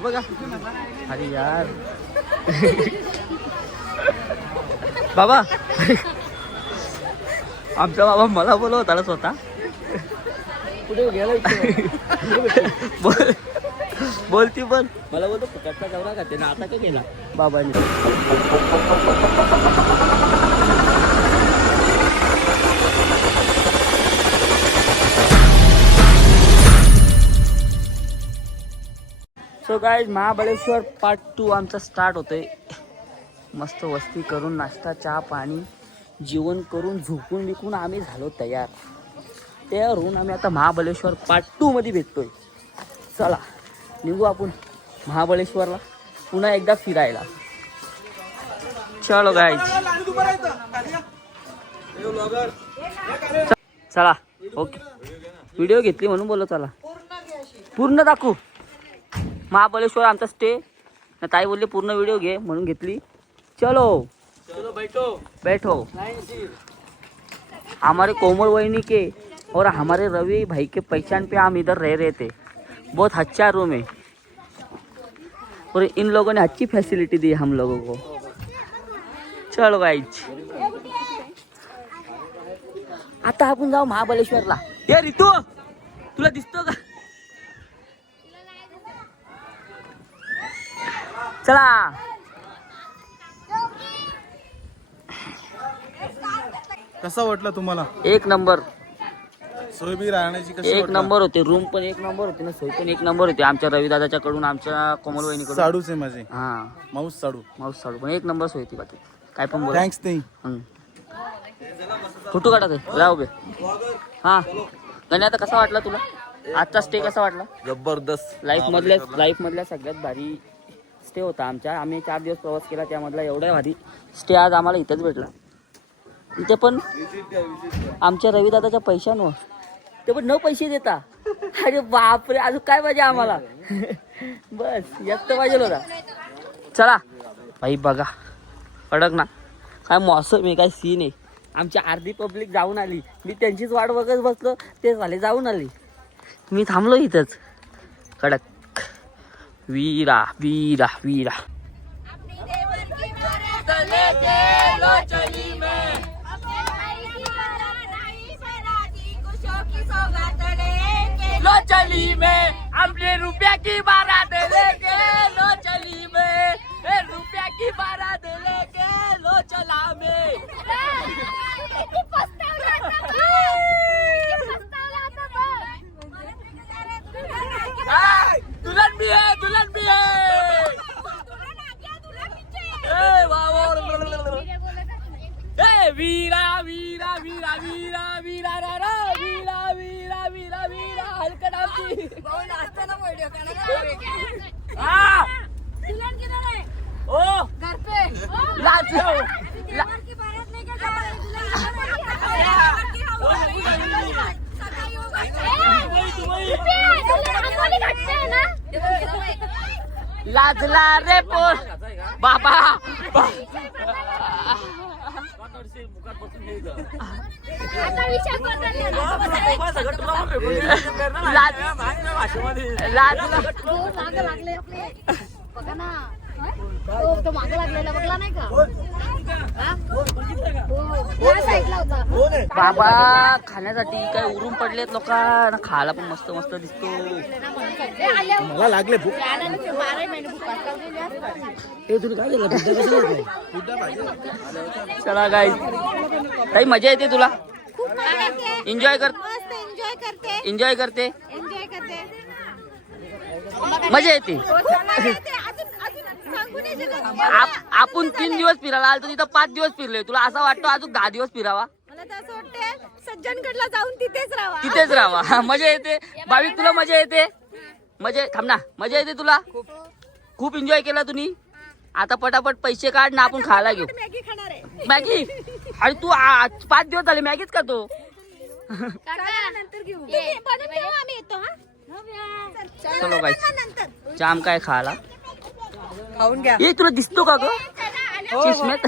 बघा. अरे यार. बाबा. आमचा बाबा मला बोलवत आला स्वतः. कुठे गेला बोल. बोलती पण. मला बोलतो फुकटचा गवरा खाते ना आता काय केला? बाबाने. So guys Mahabaleshwar part two आमचा स्टार्ट होतोय. मस्त वस्ती करून नाश्ता चहा पाणी जेवण करून झोपून बिकून आम्ही झालो तयार. तयार होऊन आम्ही आता महाबळेश्वर पार्ट टूमध्ये भेटतोय. चला निघू आपण महाबळेश्वरला. पुन्हा एकदा फिरायला. चलो गाईज चला ओके व्हिडिओ घेतली म्हणून बोललो चला. पूर्ण दाखवू. महाबळेश्वर आमचा स्टे ना ताई बोलली पूर्ण व्हिडिओ घे म्हणून घेतली. चलो. चलो बैठो. बैठो. हमारे कोमल वहिनी के और हमारे रवि भाई के पहचान पे हम इधर रह रहे थे। बहुत अच्छा रूम है। और इन लोगों ने अच्छी फैसिलिटी दी हम लोगों को। चलो गाइज आता आपण जाऊ महाबळेश्वरला. हे रितू तुला दिसतो का? चला. कसं वाटलं तुम्हाला? एक नंबर. सोयबी राहण्याची कशी एक वाटलं? नंबर होते. रूम पण एक नंबर होते ना सोय पण एक नंबर होते. आमच्या रविदादाच्या कडून आमच्या कोमल वहिनीकडून. साडूच आहे माझे. हा. माऊस साडू. माऊस साडू. पण एक नंबर सोय होती बाकी. काय पण बोल. थँक्स नाही फोटो काढा ते. राहू बे हा. गणे आता कसा वाटला तुला? आजचा स्टे कसा वाटला? जबरदस्त. लाईफ मधल्या लाईफ मधल्या सगळ्यात भारी स्टे होता आमच्या. आम्ही चार दिवस प्रवास केला त्यामधला एवढा भारी. स्टे आज आम्हाला इथेच भेटला. इथे पण आमच्या रविदादाच्या पैशांवर. ते पण न पैसे देता. अरे बापरे अजून काय पाहिजे आम्हाला? बस यात तर पाहिजे होता. चला भाई बघा. कडक ना. काय मौसम आहे काय सीन आहे. आमची अर्धी पब्लिक जाऊन आली. मी त्यांचीच वाट बघत बसलो ते झाले जाऊन आली. मी थांबलो इथंच. कडक. वीरा वीरा वीरा अपनी लो चली में अपने रुपया की बारात लेके लो चली मैं ए, रुपया की बारात लेके लो चला मैं किती पस्तावला आता बघ. किती पस्तावला आता बघ. हाय, दुल्हन भी है दुल्हन भी है तुला नाग्या, तुला पिच्चे. ए, वाह, वाह, वाह, वाह, वाह. ए, वीरा वीरा वीरा वीरा वीरा रा, रा, वीरा वीरा वीरा वीरा हलकट आमची हा दुल्हन किधर है? ओ घर पे. लाज देवर की बारात लेके जा रहे हैं, दुल्हन किधर है? देवर की हवा है. सगाई हो गई. किती आहे? दुल्हन अंगोली घातली आहे ना? लाजला रे पोर. बाबा. लाज लाजला. आपले. बघा ना. तो तो मागं लागलेला बघला नाही का? हा? हो बाबा खाण्यासाठी काय उरून पडलेत लोकांना खायला पण मस्त मस्त दिसतो. मला लागले काय चला गाई काही मजा येते तुला? खूप मजा येते. एन्जॉय कर मस्त एन्जॉय करते. एन्जॉय करते. एन्जॉय करते. मजा येते. आपण तीन दिवस फिरायला आलो तिथं पाच दिवस फिरले तुला असं वाटतं अजून दहा दिवस फिरावा? सज्जनगडला जाऊन तिथेच राहावा तिथेच राहावा हा, मजा येते. भाविक तुला मजा येते? मजा थांब ना. मजा येते तुला? खूप. एन्जॉय केला तुम्ही? आता पटापट पैसे काढ ना आपण खायला घेऊ. मॅगी खाणार आहे. मॅगी? अरे तू आ- पाच दिवस झाले मॅगीच का तो नंतर घेऊ. तुम्ही बनवून ठेवा, आम्ही येतो हा? चलो बाई जाम काय खायला. खाऊन घ्या. ये तुला दिसतो का ग? चला, चिष्मेत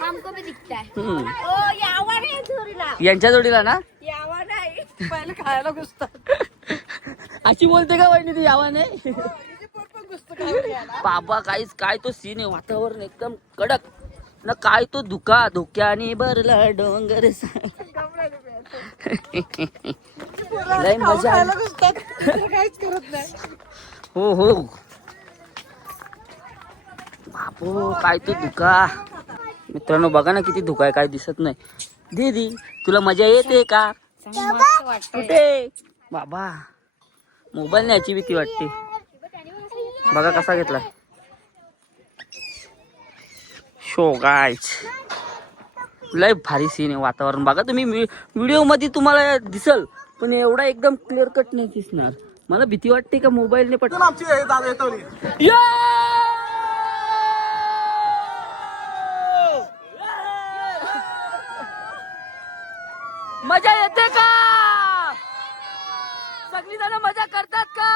हमको भी दिखता है. हम्म. ओ यावा रे झोरीला यांच्या जोडीला ना? यावा नाही. पहिले खायला घुसतात. अशी बोलते का वहिनी ती यावा नाही? बाबा काहीच काय तो सीन आहे. वातावरण एकदम कडक. ना काय तो धुका धुक्याने भरला डोंगर. लय मजा आली. काहीच करत नाही. हो हो. बापू काय तो धुका. मित्रांनो बघा ना किती धुका आहे काय दिसत नाही. दीदी तुला मजा येते का? कुठे? बाबा मोबाईल न्यायची भीती वाटते. बघा कसा घेतला. शो गायच लय भारी सीन आहे वातावरण. बघा तुम्ही व्हिडिओमध्ये तुम्हाला दिसल पण एवढा एकदम क्लिअर कट नाही दिसणार. मला भीती वाटते का मोबाईलने पट आमची हे दादा येतवली या! मजा येते का? सगळी जण मजा करतात का!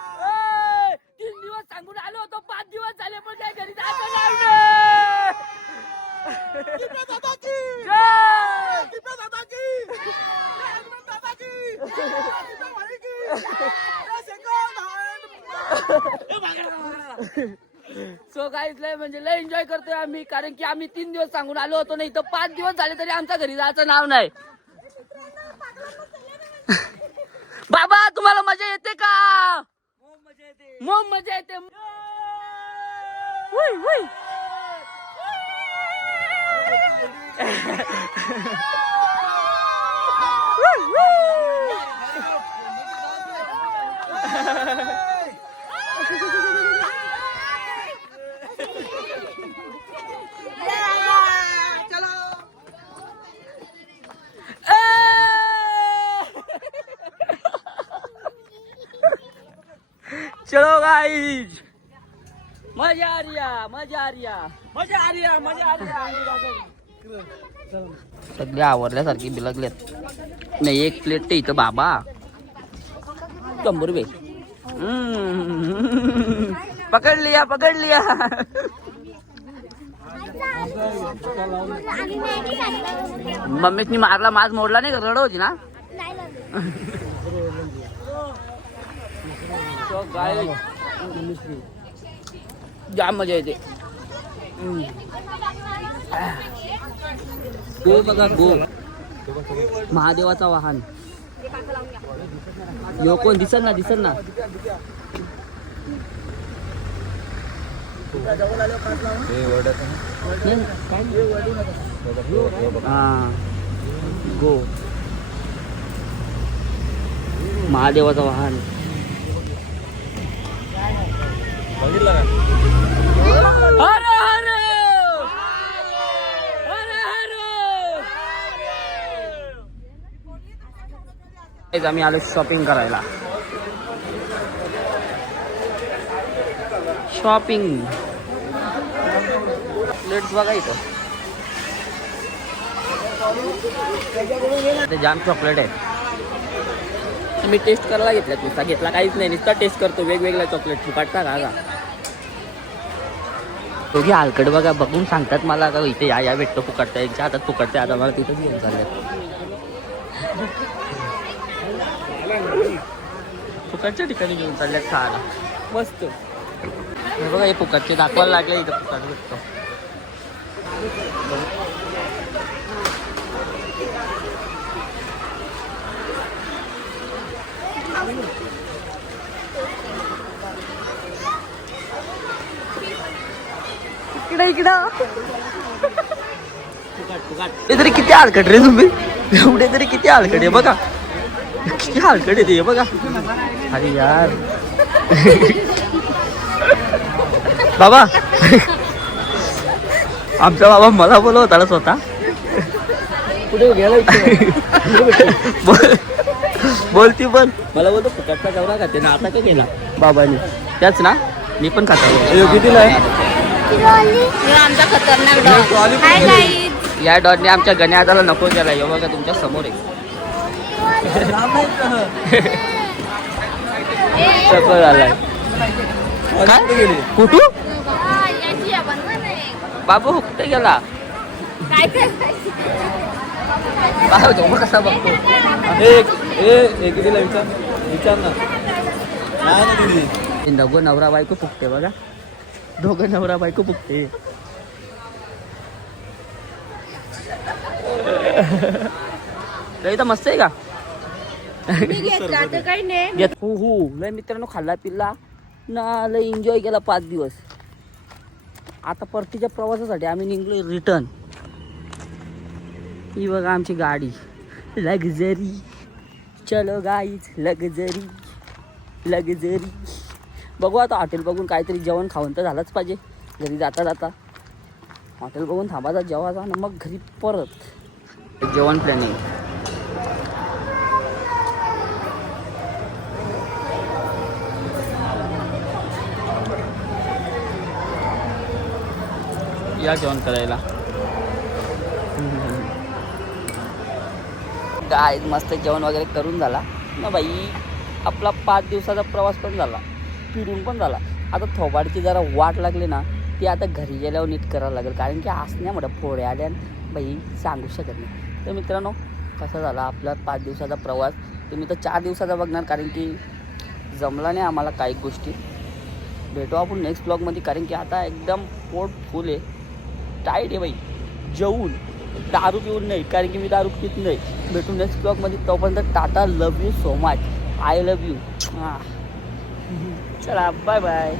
तीन दिवस सांगून आलो होतो पाच दिवस झाले पण काय घरी जायचं! सो काहीच लय म्हणजे लय एन्जॉय करतोय आम्ही कारण की आम्ही तीन दिवस सांगून आलो होतो नाही तर पाच दिवस झाले तरी आमच्या घरी जायचं नाव नाही. बाबा तुम्हाला मजा येते का? मोम मजा येते. हुई, हुई. चलो गाइस मजा आ है मजा आ है. मजा आ है मजा आ है. सगळे आवरल्यासारखे बिलगलेत. नाही एक प्लेट ते इथं बाबा. शंभर रुपये. हम्म. पकड लिया पकड लिया मम्मीनी मारला माज मोडला नाही का? रड होती ना? जाम मजा येते. गो बघा गो महादेवाचा वाहन. यो कोण? दिसल ना दिसल ना. हा. गो. महादेवाचं वाहन. हर हर! हर हर! Guys, आम्ही आलो शॉपिंग करायला. शॉपिंग प्लेट्स बघा इथं. ते जाम चॉकलेट आहे मी टेस्ट करायला घेतल्यात नुसता. घेतला काहीच नाही. नुसता टेस्ट करतो. वेगवेगळ्या चॉकलेट फुकाटता का का दोघी हलकट बघा बघून सांगतात मला का इथे या या भेटतो फुकटता यांच्या हातात फुकटते आता मला तिथंच घेऊन चालले. फुकटच्या ठिकाणी घेऊन चालल्यात खायला. मस्त. बघा हे फुकटचे दाखवायला लागले इथं फुकट भेटतो. इकडे इकडं. हे तरी किती हलकट रे तुम्ही? एवढे तरी किती हलकट आहे बघा. किती हलकट आहे ते बघा. अरे यार. बाबा. आमचा बाबा मला बोलवत होता स्वतः. कुठे गेला बोल. बोलती पण मला बोलतो फुकटचा गवरा खाते ना आता का केला बाबाने. त्याच ना? मी पण खाता. कितीला आहे? आमचा खतरनाक डॉग हाय गाईज या डॉटने आमच्या गण्यादाला नको केला हे बघा तुमच्यासमोर आहे. सफळ झालाय. कुठू. बाबू कुठे गेला? बाबा तो कसा बघतो. एक दिला विचार? विचार ना. हे नवरा बायको फुकते बघा. दोघं नवरा बायको फुकते लय तर मस्त आहे का? हो हो. लय मित्रांनो खाल्ला पिल्ला. ना लय एन्जॉय केला पाच दिवस. आता परतीच्या प्रवासासाठी आम्ही निघलो रिटर्न ही बघा आमची गाडी. लक्झरी चलो गाईच लक्झरी लक्झरी बघू आता हॉटेल बघून काहीतरी जेवण खाऊन तर झालंच पाहिजे. घरी जाता जाता. हॉटेल बघून थांबायचा जेवायचा आणि मग घरी परत. जेवण प्लॅनिंग या जेवण करायला. काय मस्त जेवण वगैरे करून झाला. ना बाई आपला पाच दिवसाचा प्रवास पण झाला. फिरून पण झाला. आता थोबाडची जरा वाट लागली ना ती आता घरी गेल्यावर नीट करावं लागेल. कारण की असण्यामुळं फोड्या आल्या बाई सांगू शकत नाही. तर मित्रांनो कसा झाला आपला पाच दिवसाचा प्रवास? तुम्ही तर चार दिवसाचा बघणार कारण की जमला नाही आम्हाला काही गोष्टी. भेटू आपण नेक्स्ट ब्लॉगमध्ये कारण की आता एकदम पोट फुल आहे. टाईट आहे बाई. जेवून दारू पिऊन नाही कारण की मी दारू पित नाही. भेटू नेक्स्ट ब्लॉगमध्ये तोपर्यंत tata love you so much I love you हां. चला बाय बाय